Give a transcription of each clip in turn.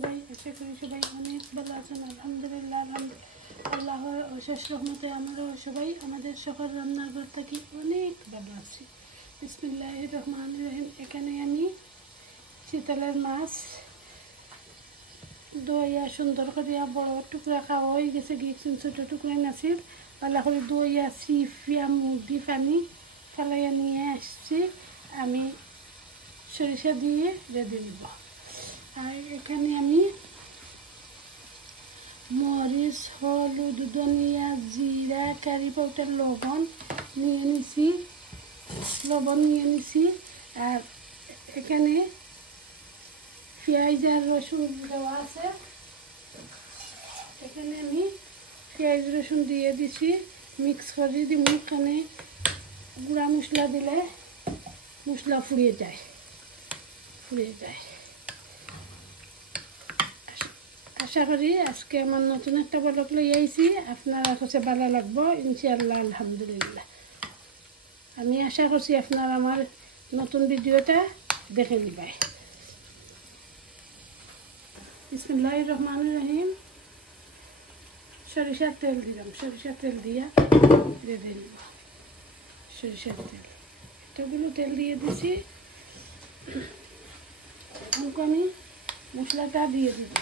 সবাই আশা করি সবাই অনেক ভালো আছেন। আলহামদুলিল্লাহ আল্লাহর অশেষ রহমতে আমরাও সবাই আমাদের সকল রান্নাঘর থেকে অনেক ভালো আছি। বিসমিল্লাহির রহমানির রহিম। এখানে আমি শীতলের মাছ দইয়া সুন্দর করিয়া বড় টুকরা খাওয়া হয়ে গেছে, গিয়েছেন ছোটো টুকরা নাছিল পাল্লা করে দইয়া সিফিয়া মুরগি পানি ফালাইয়া নিয়ে আসছি। আমি সরিষা দিয়ে রেঁধে দেব। আর এখানে আমি মরিচ, হলুদ, ধনিয়া, জিরা, কারি পাউডার, লবণ নিয়ে নিছি। আর এখানে পেঁয়াজ আর রসুন দেওয়া আছে। এখানে আমি পেঁয়াজ রসুন দিয়ে দিছি, মিক্স করে দিব। এখানে গুঁড়া মশলা দিলে মশলা ফুরিয়ে যায়। আশা করি আজকে আমার নতুন একটা ব্লগ লই আইছি, আপনারা কাছে ভালো লাগবো ইনশাআল্লাহ। আলহামদুলিল্লাহ আমি আশা করছি আপনারা আমার নতুন ভিডিওটা দেখে নিবাই। বিসমিল্লাহির রহমানির রহিম। সরিষার তেল দিলাম, সরিষার তেল দিয়া রেঁধে নিব। সরিষার তেল এতগুলো তেল দিয়ে দিছি। এখন আমি মশলাটা দিয়ে দিব।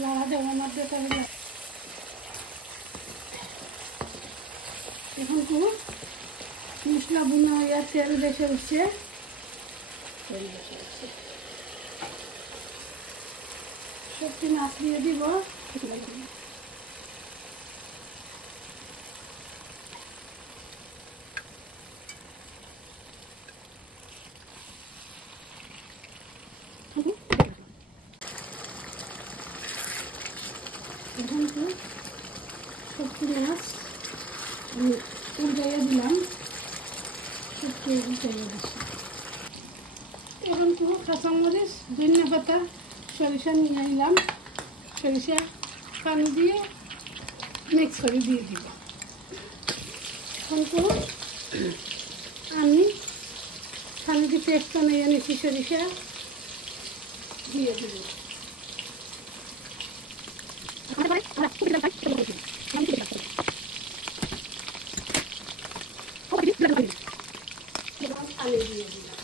লাড়া দেওয়ার মধ্যে এখন তো মশলা বুনা হইয়া তেল বেশি উঠছে। সবটি মাছ দিয়ে দিব। এখন তো সবটি মাছ আমি উল্টাইয়া দিলাম। সবটি উল্টাইয়া দিচ্ছি। এখন তো কাঁচামরিচ, ধনিয়া পাতা, সরিষা নিয়ে আইলাম। সরিষা পানি দিয়ে মিক্স করে দিয়ে দিব। এখন তো আমি পানি দিয়ে পেস্ট বানিয়ে নিচ্ছি, সরিষা দিয়ে দেব। পানি দিয়ে দিলাম।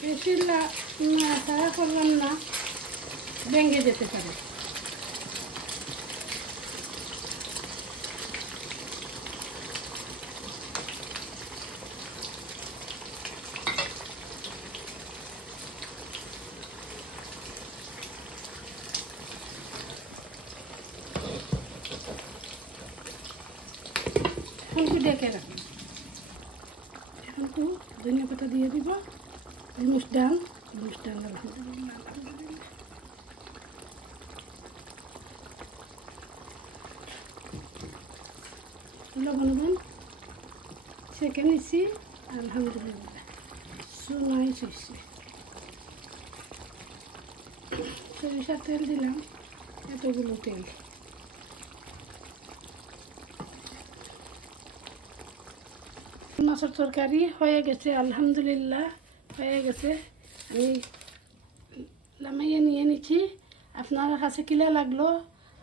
বেশি নাড়াচাড়া করলাম না, ভেঙে যেতে পারে। এখন ডেকে রাখি। এখন তো ধনিয়া পাতা দিয়ে দিব। অনুষ্ঠান লবণ সেকে নিচ্ছি। আলহামদুলিল্লাহ সুনাই হয়েছে। সরিষার তেল দিলাম, এতগুলো তেল। মাছের তরকারি হয়ে গেছে, আলহামদুলিল্লাহ হয়ে গেছে। আমি নামাইয়ে নিয়ে নিচ্ছি। আপনার কাছে কিলা লাগলো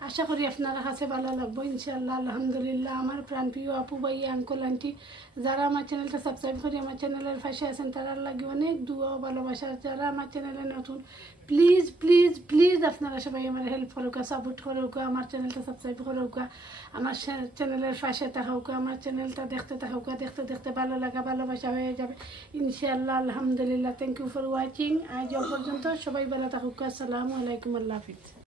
আশা করি আপনার কাছে ভালো লাগবো ইনশাআল্লাহ। আলহামদুলিল্লাহ আমার প্রাণপ্রিয় আপু ভাই আঙ্কল আন্টি যারা আমার চ্যানেলটা সাবস্ক্রাইব করে আমার চ্যানেলের পাশে আছেন তারার লাগে অনেক দুয়া ও ভালোবাসা। যারা আমার চ্যানেলে নতুন প্লিজ প্লিজ প্লিজ আপনারা সবাই আমার হেল্প করুকা, সাপোর্ট করুকা, আমার চ্যানেলটা সাবস্ক্রাইব করুকা, আমার চ্যানেলের পাশে থাকুকা, আমার চ্যানেলটা দেখতে থাকুকা। দেখতে দেখতে ভালো লাগা ভালোবাসা হয়ে যাবে ইনশাআল্লাহ। আলহামদুলিল্লাহ থ্যাংক ইউ ফর ওয়াচিং। আজ পর্যন্ত সবাই ভালো থাকুকা। আসসালামু আলাইকুম, আল্লাহ হাফিজ।